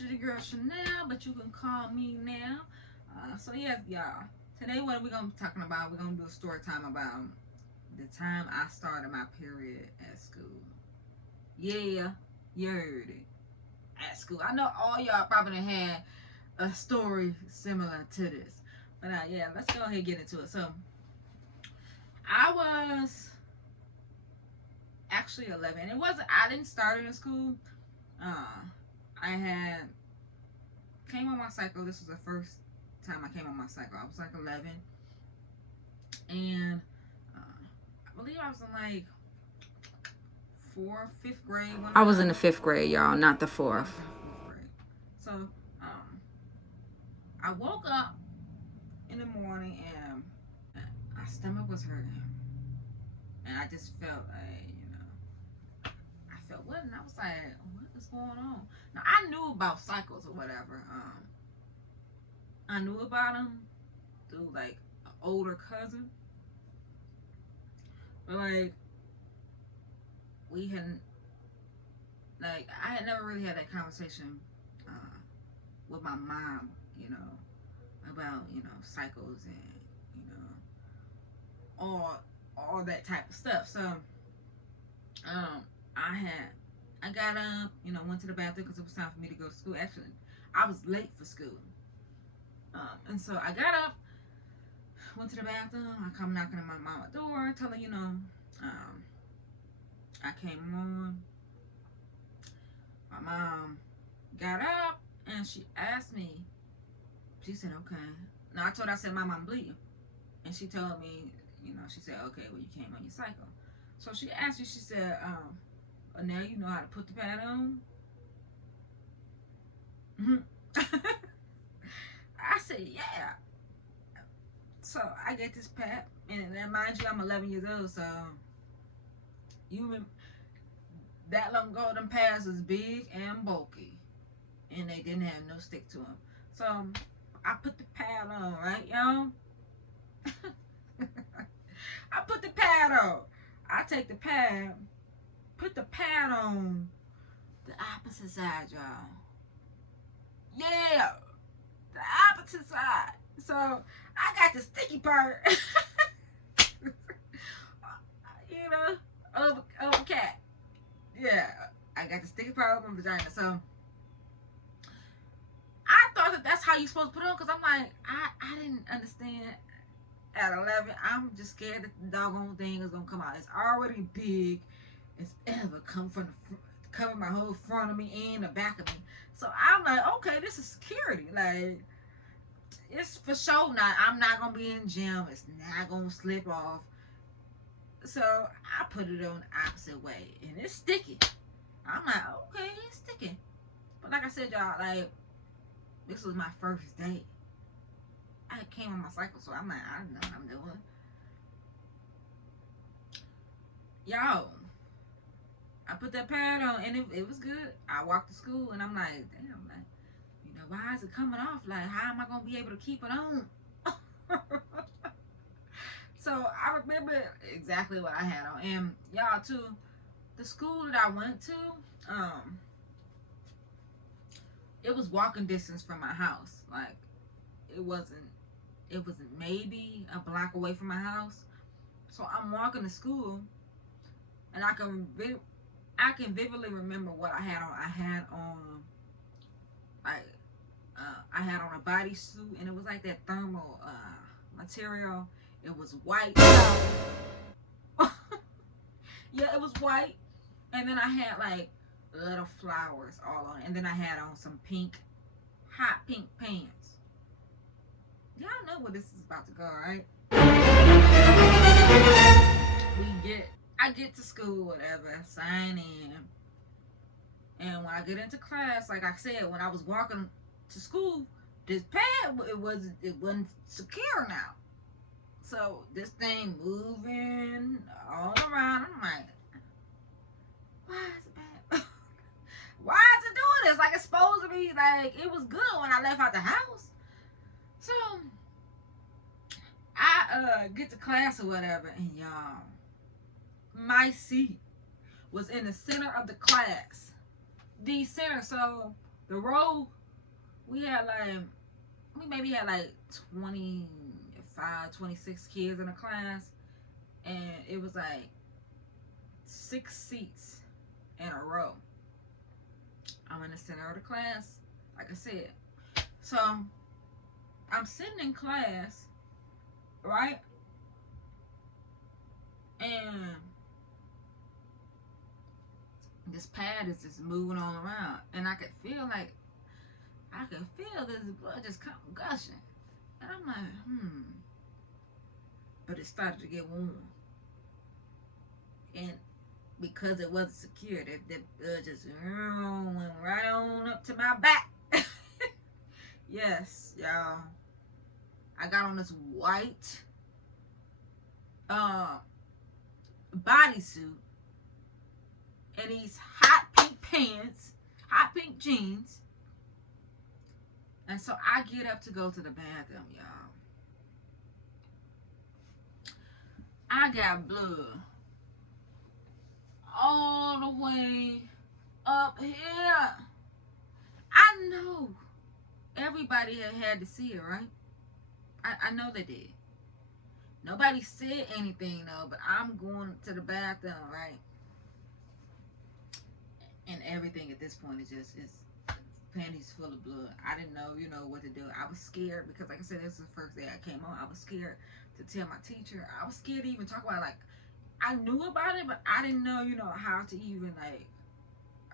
it's your girl Chanel, but you can call me now. So yes, y'all. Today, what are we gonna be talking about? We're gonna do a story time about the time I started my period at school. Yeah, you heard it. At school, I know all y'all probably had a story similar to this, but yeah, let's go ahead and get into it. So, I was actually 11. It wasn't. I didn't start in school. Uh, I had came on my cycle. This was the first time I came on my cycle. I was like 11, and I believe I was in like fourth, fifth grade. I was in the 5th grade, y'all, not the 4th. Fourth grade. So I woke up in the morning and my stomach was hurting, and I just felt like I felt what, and I was like, what is going on? Now I knew about cycles or whatever. I knew about them through like an older cousin, but like we hadn't I had never really had that conversation with my mom, about cycles and all that type of stuff. So I had I got up, went to the bathroom because it was time for me to go to school. Actually, I was late for school, and so I got up, went to the bathroom. I come knocking on my mama's door, telling I came on. My mom got up and she asked me. She said, "Okay." Now I told her, I said, "Mom, I'm bleeding," and she told me, she said, "Okay, well, you came on your cycle." So she asked me. She said, "Now you know how to put the pad on." I said, "Yeah." So I get this pad, and mind you, I'm 11 years old. So you that long ago, them pads was big and bulky, and they didn't have no stick to them. So I put the pad on, right, y'all? I put the pad on. I take the pad, put the pad on the opposite side, y'all. Yeah, the opposite side. So I got the sticky part, over cat. Yeah, I got the sticky part over my vagina. So I thought that's how you supposed to put it on, because I'm like, I didn't understand at 11. I'm just scared that the doggone thing is gonna come out. It's already big. It's ever come from cover my whole front of me and the back of me. So I'm like, okay, this is security. Like, it's for sure not. I'm not gonna be in gym. It's not gonna slip off. So I put it on the opposite way, and it's sticky. I'm like, okay, it's sticky. But like I said, y'all, like, this was my first day. I came on my cycle, so I'm like, I don't know what I'm doing. Y'all, I put that pad on, and it was good. I walked to school, and I'm like, damn, like, why is it coming off? Like, how am I going to be able to keep it on? So I remember exactly what I had on. And y'all, too, the school that I went to, it was walking distance from my house. Like, it wasn't maybe a block away from my house. So I'm walking to school, and I can vividly remember what I had on. I had on like I had on a bodysuit, and it was like that thermal material. It was white. Yeah, it was white, and then I had like little flowers all on it, and then I had on some hot pink pants. Y'all know where this is about to go, right? I get to school, whatever, sign in, and when I get into class, like I said, when I was walking to school, this pad it wasn't secure now. So this thing moving all around. I'm like, why is it bad? Why is it doing this? Like, it's supposed to be like it was good when I left out the house. So I get to class or whatever, and y'all, my seat was in the center of the class. The center. So The row, we had like, we maybe had like 25, 26 kids in a class, and it was like 6 seats in a row. I'm in the center of the class, like I said. So I'm sitting in class, right? And this pad is just moving all around, and I could feel this blood just come gushing, and I'm like, but it started to get warm, and because it wasn't secure, the blood just went right on up to my back. Yes, y'all. I got on this white uh, bodysuit and these hot pink pants, hot pink jeans. And so I get up to go to the bathroom, y'all. I got blood all the way up here. I know everybody had to see it, right? I know they did. Nobody said anything though, but I'm going to the bathroom, right? And everything at this point is just is panties full of blood. I didn't know, what to do. I was scared because, like I said, this was the first day I came on. I was scared to tell my teacher. I was scared to even talk about it. Like, I knew about it, but I didn't know, how to even like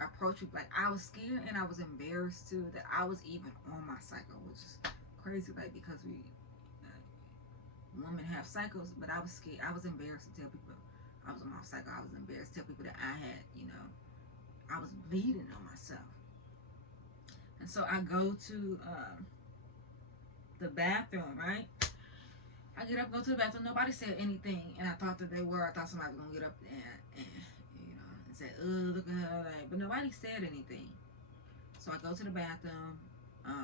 approach it. Like, I was scared and I was embarrassed too that I was even on my cycle, which is crazy. Like, because women have cycles, but I was scared. I was embarrassed to tell people I was on my cycle. I was embarrassed to tell people that I had, I was bleeding on myself. And so I go to the bathroom, right? I get up, go to the bathroom. Nobody said anything, and I thought that they were. I thought somebody was gonna get up and say, "Oh, look at her," like, but nobody said anything. So I go to the bathroom. I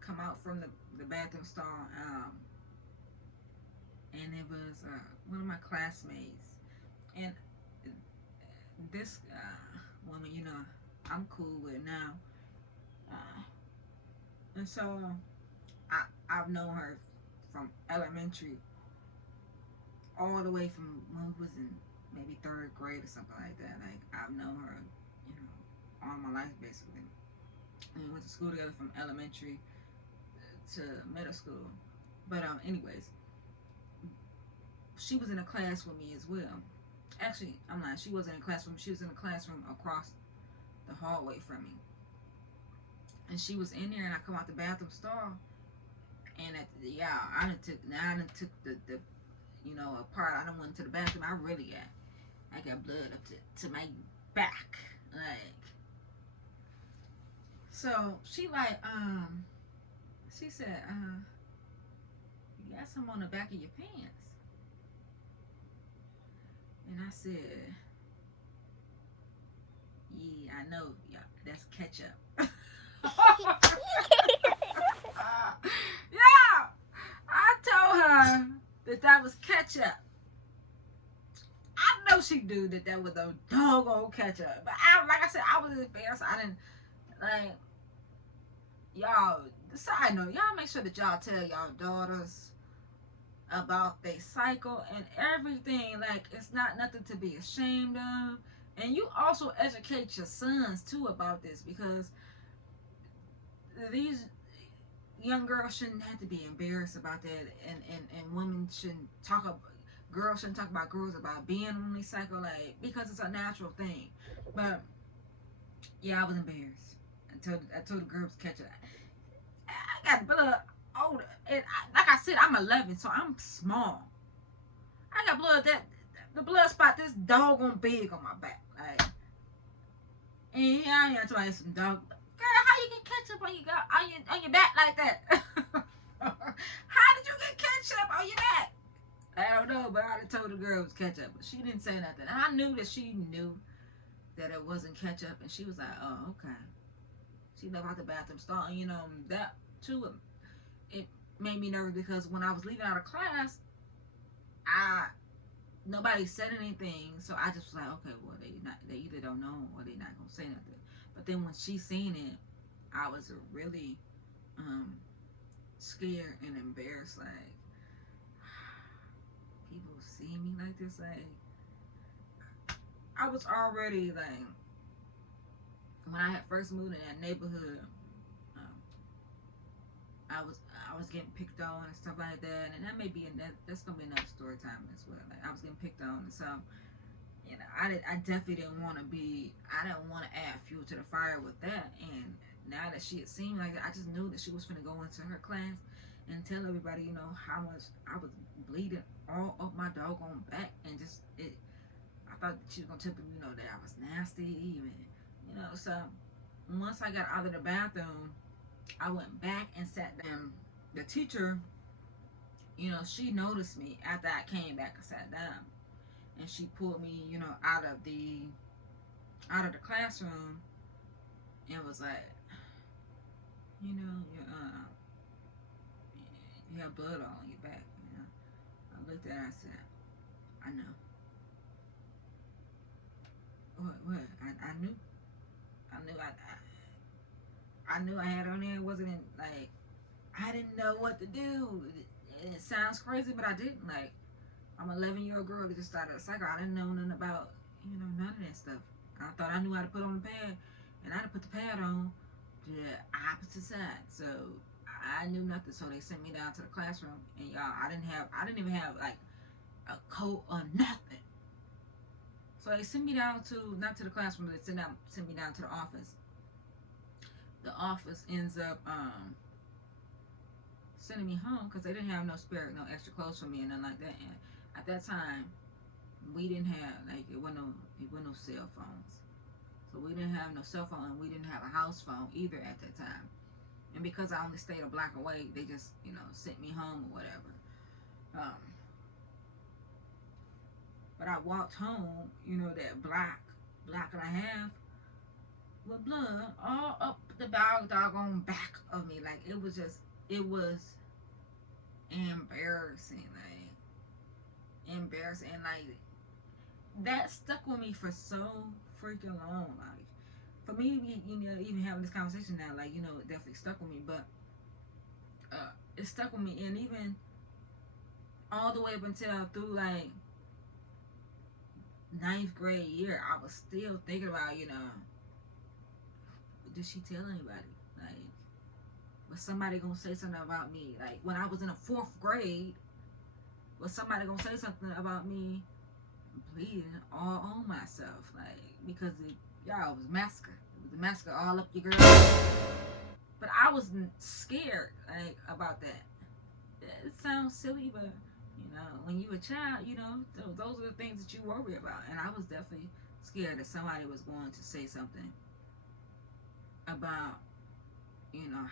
come out from the bathroom stall, and it was one of my classmates, and this woman, I'm cool with now, uh, and so I've known her from elementary all the way from when we was in maybe third grade or something like that. Like, I've known her, all my life basically. And we went to school together from elementary to middle school. But anyways, she was in a class with me as well. Actually, I'm lying. She wasn't in a classroom. She was in a classroom across the hallway from me. And she was in there, and I come out the bathroom stall, and I done took the apart. I done went to the bathroom. I got blood up to my back, like. So she said, you got some on the back of your pants. And I said, yeah, I know, yeah, that's ketchup. Yeah, I told her that was ketchup. I know she knew that was a doggone ketchup. But like I said, I was embarrassed. I didn't, like, y'all, side note, y'all make sure that y'all tell y'all daughters about their cycle and everything. Like, it's not nothing to be ashamed of. And you also educate your sons too about this, because these young girls shouldn't have to be embarrassed about that, and women shouldn't talk about, girls shouldn't talk about girls about being on their cycle, like, because it's a natural thing. But yeah, I was embarrassed. I told the girls to catch it. I got blood older, and like I said, I'm 11, so I'm small. I got blood that the blood spot this doggone big on my back, like, and here I am trying some dog. Girl, how you get ketchup on your back like that? How did you get ketchup on your back? I don't know, but I told the girl it was ketchup, but she didn't say nothing. And I knew that she knew that it wasn't ketchup, and she was like, "Oh, okay." She left out the bathroom stall, and that too, it made me nervous because when I was leaving out of class, I nobody said anything, so I just was like, okay, well, they either don't know or they not gonna say nothing. But then when she seen it, I was really um, scared and embarrassed. Like, people see me like this. Like, I was already like, when I had first moved in that neighborhood, um, I was getting picked on and stuff like that, and that may be in that's gonna be another story time as well. Like, I was getting picked on, and so I definitely didn't want to be. I didn't want to add fuel to the fire with that. And now that she had seen me like that, I just knew that she was gonna go into her class and tell everybody, how much I was bleeding all up my doggone back, and just it. I thought that she was gonna tell people, that I was nasty, even, So once I got out of the bathroom, I went back and sat down. The teacher, she noticed me after I came back and sat down, and she pulled me, out of the classroom, and was like, you have blood all on your back. I looked at her. I said, I know. What? I knew. I knew. I knew I had on there. It wasn't like I didn't know what to do. It sounds crazy, but I didn't. Like, I'm an 11-year-old girl that just started a cycle. I didn't know nothing about none of that stuff. I thought I knew how to put on the pad, and I had to put the pad on the opposite side. So I knew nothing. So they sent me down to the classroom, and y'all, I didn't even have like a coat or nothing. So they sent me down to not to the classroom. They sent me down to the office. The office ends up sending me home because they didn't have no extra clothes for me and nothing like that. And at that time, we didn't have like it wasn't no cell phones. So we didn't have no cell phone, and we didn't have a house phone either at that time. And because I only stayed a block away, they just sent me home or whatever. Um, but I walked home, that block and a half with blood all up the doggone back of me. Like, it was embarrassing, like that stuck with me for so freaking long. Like, for me, even having this conversation now, like, it definitely stuck with me. But it stuck with me, and even all the way up until through like ninth grade year, I was still thinking about, did she tell anybody? Like, was somebody gonna say something about me? Like, when I was in the fourth grade, was somebody gonna say something about me bleeding all on myself? Like, because y'all, it was massacre. It was a massacre all up your girl. But I was scared, like, about that. It sounds silly, but when you a child, those are the things that you worry about. And I was definitely scared that somebody was going to say something about,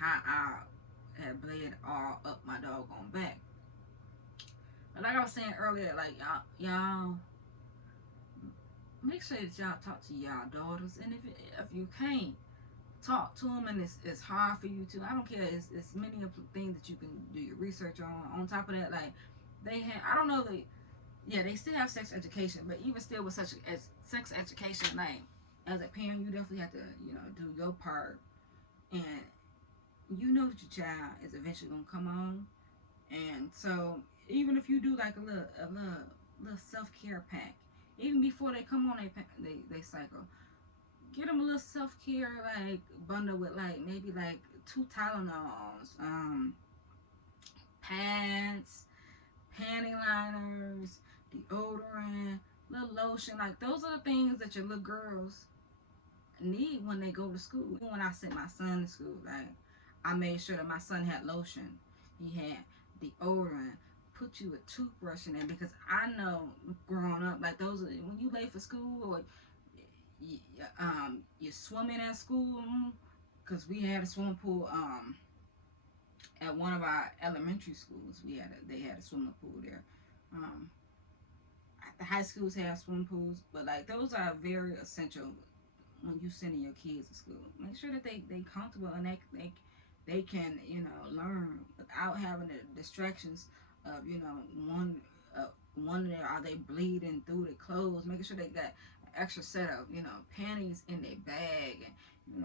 how I had bled all up my doggone back. But like I was saying earlier, like, y'all make sure that y'all talk to y'all daughters, and if you can't talk to them, and it's hard for you to, I don't care. It's many of the things that you can do your research on. On top of that, like, they have, I don't know, they still have sex education, but even still with such as sex education, like, as a parent, you definitely have to do your part, and that your child is eventually gonna come on. And so even if you do like a little self-care pack, even before they come on they cycle, get them a little self-care like bundle with like maybe like 2 Tylenols, pads, panty liners, deodorant, little lotion. Like, those are the things that your little girls need when they go to school. When I sent my son to school, like, I made sure that my son had lotion, he had deodorant, put you a toothbrush in there, because I know growing up, like, those when you late for school, or you're swimming at school, because we had a swimming pool at one of our elementary schools. They had a swimming pool there. Um, the high schools have swimming pools, but like, those are very essential when you sending your kids to school. Make sure that they comfortable, and they can learn without having the distractions of one are they bleeding through the clothes. Making sure they got extra set of, panties in their bag, and,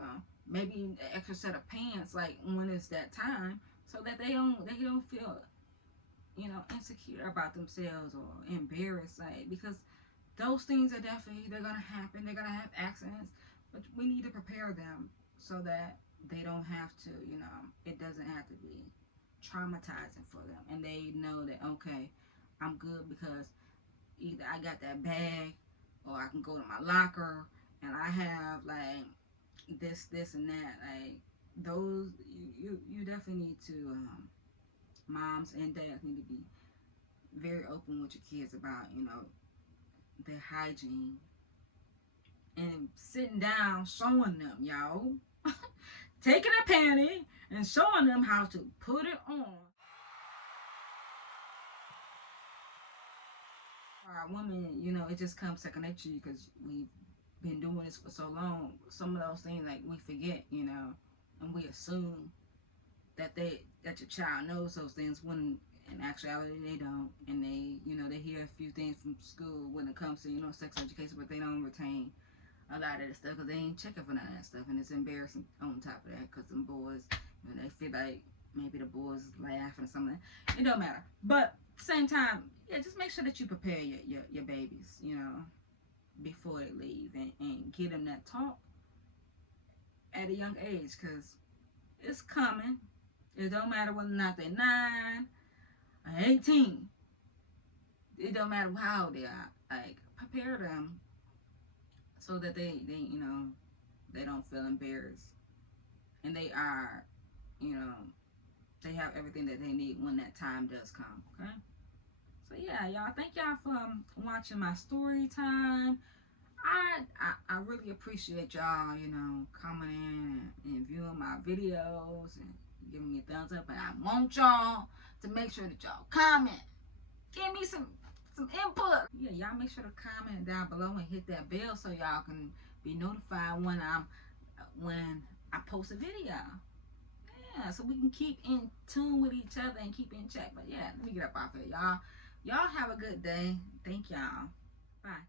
maybe an extra set of pants, like when it's that time, so that they don't feel, insecure about themselves or embarrassed, like, because those things are definitely, they're gonna happen. They're gonna have accidents, but we need to prepare them so that they don't have to, it doesn't have to be traumatizing for them, and they know that, okay, I'm good because either I got that bag, or I can go to my locker and I have like this and that. Like, those, you definitely need to, moms and dads need to be very open with your kids about, their hygiene, and sitting down showing them, y'all, taking a panty and showing them how to put it on. For our women, it just comes second nature because we've been doing this for so long. Some of those things, like, we forget, and we assume that your child knows those things, when in actuality they don't, and they hear a few things from school when it comes to, sex education, but they don't retain a lot of that stuff because they ain't checking for none of that stuff, and it's embarrassing on top of that because them boys, they feel like maybe the boys laughing or something. It don't matter, but at the same time, yeah, just make sure that you prepare your babies, before they leave, and get them that talk at a young age, because it's coming. It don't matter whether or not they're 9 or 18. It don't matter how old they are. Like, prepare them so that they don't feel embarrassed, and they are, you know, they have everything that they need when that time does come. Okay. So yeah, y'all. Thank y'all for watching my story time. I really appreciate y'all, coming in and viewing my videos and giving me a thumbs up. But I want y'all to make sure that y'all comment. Give me some input. Yeah, y'all make sure to comment down below and hit that bell so y'all can be notified when I post a video. Yeah, so we can keep in tune with each other and keep in check. But yeah, let me get up off here, y'all. Y'all have a good day. Thank y'all. Bye.